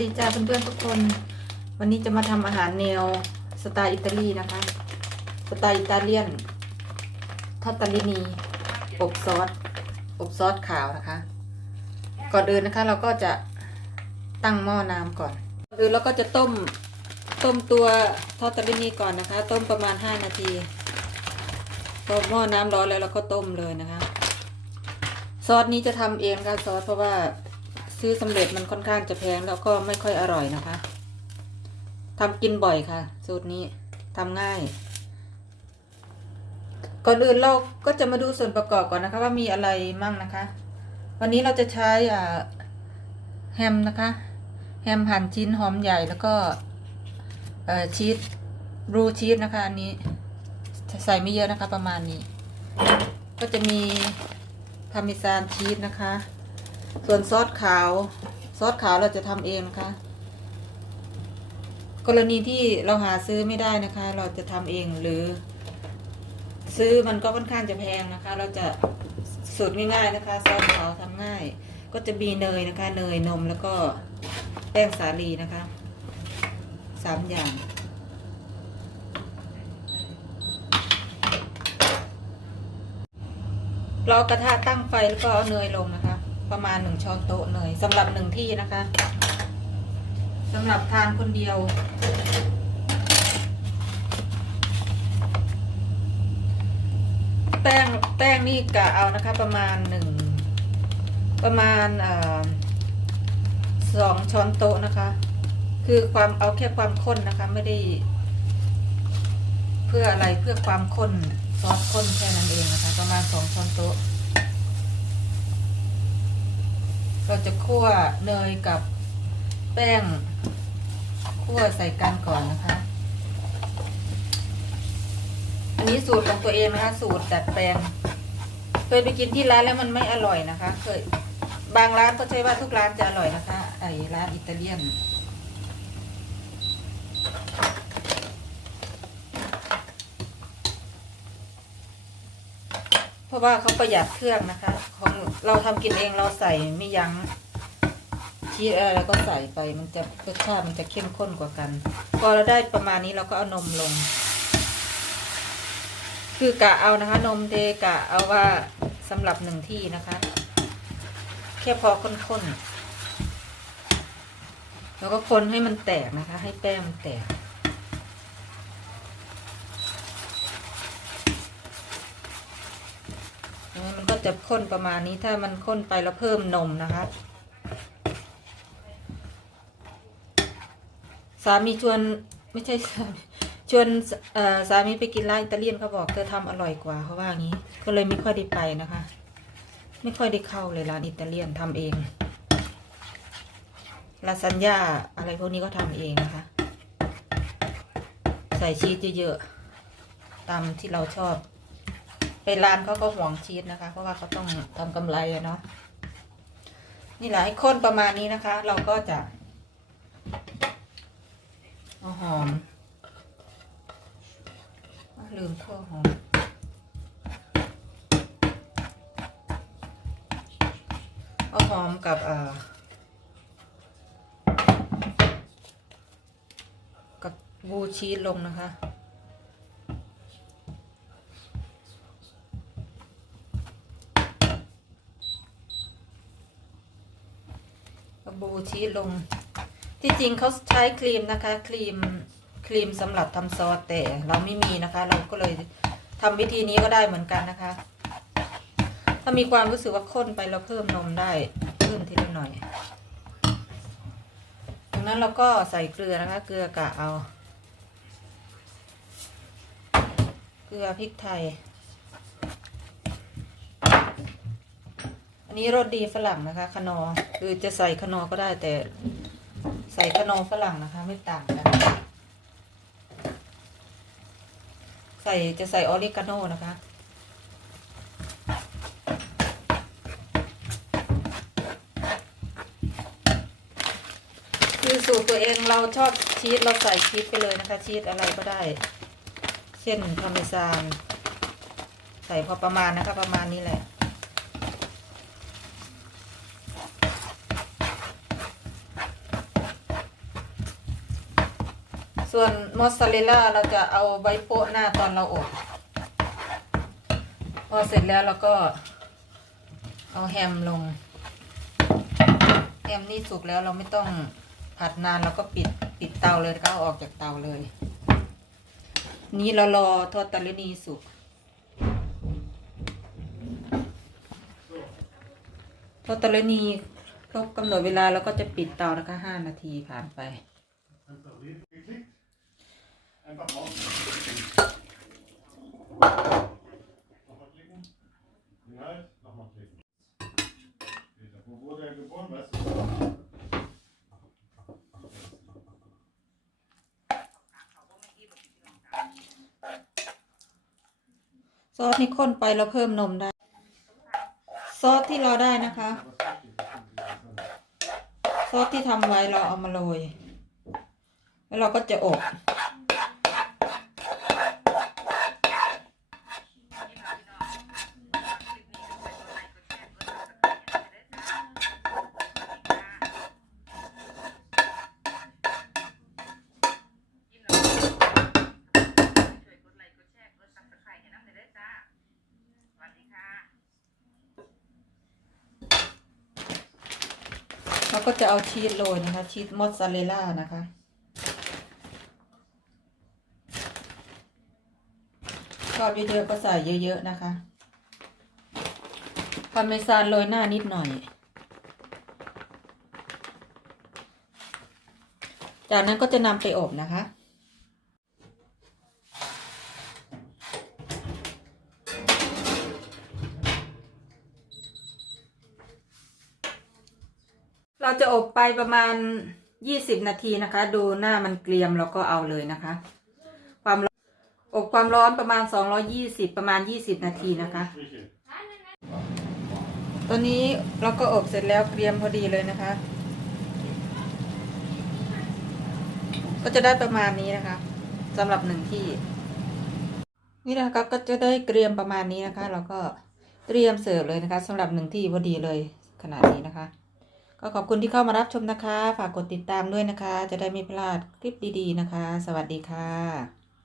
ดีจ้าเพื่อนๆทุกคน วันนี้จะมาทำอาหารแนวสไตล์อิตาลีนะคะ สไตล์อิตาเลียนทอตตาลินี อบซอส อบซอสขาวนะคะ ก่อนอื่นนะคะเราก็จะตั้งหม้อน้ำก่อนก่อนอื่นเราก็จะต้ม ต้มตัวทอตตาลินีก่อนนะคะ ต้มประมาณ 5 นาทีพอหม้อน้ำร้อนแล้วเราก็ต้มเลยนะคะ ซอสนี้จะทำเองค่ะซอสเพราะว่า ซื้อสำเร็จมันค่อนข้างจะแพงแล้วก็ไม่ค่อยอร่อยนะคะทำกินบ่อยค่ะ สูตรนี้ทำง่าย ก่อนอื่นเราก็จะมาดูส่วนประกอบก่อนนะคะ ว่ามีอะไรมั่งนะคะ วันนี้เราจะใช้อ่าแฮมนะคะ แฮมหั่นชิ้นหอมใหญ่แล้วก็ชีสบลูชีสนะคะอันนี้ใส่ไม่เยอะนะคะประมาณนี้ ก็จะมีพาร์เมซานชีสนะคะ ส่วนซอสขาว ซอสขาวเราจะทำเองนะคะ กรณีที่เราหาซื้อไม่ได้นะคะ เราจะทำเองหรือ ซื้อมันก็ค่อนข้างจะแพงนะคะ เราจะสูตรง่ายๆนะคะ ซอสขาวทำง่าย ก็จะมีเนยนะคะ เนยนมแล้วก็แป้งสาลีนะคะสามอย่างเรากระทะตั้งไฟแล้วก็เอาเนยลงนะคะ ประมาณหนึ่งช้อนโต๊ะเนยสำหรับหนึ่งที่นะคะสำหรับทานคนเดียว แป้งแป้งนี่กะเอานะคะ ประมาณหนึ่งประมาณสองช้อนโต๊ะนะคะ คือความเอาแค่ความข้นนะคะ ไม่ได้ เพื่ออะไรเพื่อความข้นซอสข้นแค่นั้นเองนะคะ ประมาณสองช้อนโต๊ะ เราจะคั่วเนยกับแป้งคั่วใส่กันก่อนนะคะ อันนี้สูตรของตัวเองนะคะ สูตรดัดแปลง เคยไปกินที่ร้านแล้วมันไม่อร่อยนะคะ เคยบางร้านก็ใช่ว่าทุกร้านจะอร่อยนะคะ ไอ้ร้านอิตาเลียน ราะว่าเขาประหยัดเครื่องนะคะ ของเราทำกินเองเราใส่ไม่ยัง้งชีสอะไรก็ใส่ไปมันจะรสชาติมันจะเข้มข้นกว่ากัน พอเราได้ประมาณนี้เราก็เอานมลง คือกะเอานะคะ นมเดกะเอาว่าสำหรับหนึ่งที่นะคะ แค่พอข้นๆแล้วก็คนให้มันแตกนะคะ ให้แป้งมันแตก มันก็จะข้นประมาณนี้ถ้ามันข้นไปแล้วเพิ่มนมนะคะ สามีชวนไม่ใช่สามีชวนสามีไปกินร้านอิตาเลียนเขาบอกเธอทำอร่อยกว่าเขาว่างี้ ก็เลยไม่ค่อยได้ไปนะคะ ไม่ค่อยได้เข้าเลยร้านอิตาเลียนทำเองลาซานญ่าอะไรพวกนี้ก็ทำเองนะคะ ใส่ชีสเยอะๆตามที่เราชอบ ไปร้านเขาก็ห่วงชีสนะคะ เพราะว่าเขาต้องทำกำไรอะเนาะนี่แหละให้ข้นประมาณนี้นะคะ เราก็จะเอาหอมลืมข้อหอมเอาหอมกับเอ่อกับบูชีสลงนะคะ กระ บูชีสลง ที่จริงเขาใช้ครีมนะคะ ครีมครีมสำหรับทำซอสแต่เราไม่มีนะคะ เราก็เลยทำวิธีนี้ก็ได้เหมือนกันนะคะ ถ้ามีความรู้สึกว่าข้นไปเราเพิ่มนมได้เพิ่มทีละหน่อยดังนั้นเราก็ใส่เกลือนะคะ เกลือกะเอา เกลือพริกไทย นี้รสดีฝรั่งนะคะขนอคือจะใส่ขนอก็ได้แต่ ใส่ขนอฝรั่งนะคะ ไม่ต่างกัน ใส่จะใส่ออริกาโนนะคะคือสูตรตัวเองเราชอบชีสเราใส่ชีสไปเลยนะคะ ชีสอะไรก็ได้ เช่นพาเมซานใส่พอประมาณนะคะ ประมาณนี้แหละ ส่วนมอสซาเรลล่าเราจะเอาไว้โปะหน้าตอนเราอบพอเสร็จแล้วเราก็เอาแฮมลง แฮมนี่สุกแล้วเราไม่ต้องผัดนานเราก็ปิดปิดเตาเลยก็เอาออกจากเตาเลย นี้เรารอทอดตะลินีสุกทอดตะลินีครบกำหนดเวลาเราก็จะปิดเตานะคะห้านาทีผ่านไป ซอสนี่ข้นไปเราเพิ่มนมได้ ซอสที่เราได้นะคะ ซอสที่ทำไว้เราเอามาโรย แล้วเราก็จะอบ เราก็จะเอาชีสโรยนะคะ ชีสมอสซาเรลล่านะคะ ชอบเยอะๆก็ใส่เยอะๆนะคะพาเมซานโรยหน้านิดหน่อย จากนั้นก็จะนำไปอบนะคะ เราจะอบไปประมาณยี่สิบนาทีนะคะ ดูหน้ามันเกรียมเราก็เอาเลยนะคะ ความอบความร้อนประมาณสองร้อยี่สิบประมาณยี่สิบนาทีนะคะ ตัวนี้เราก็อบเสร็จแล้วเกรียมพอดีเลยนะคะ ก็จะได้ประมาณนี้นะคะสำหรับหนึ่งที่ นี่นะคะก็จะได้เกรียมประมาณนี้นะคะ เราก็เตรียมเสิร์ฟเลยนะคะสำหรับหนึ่งที่พอดีเลยขนาดนี้นะคะ ก็ขอบคุณที่เข้ามารับชมนะคะ ฝากกดติดตามด้วยนะคะ จะได้ไม่พลาดคลิปดีๆนะคะ สวัสดีค่ะ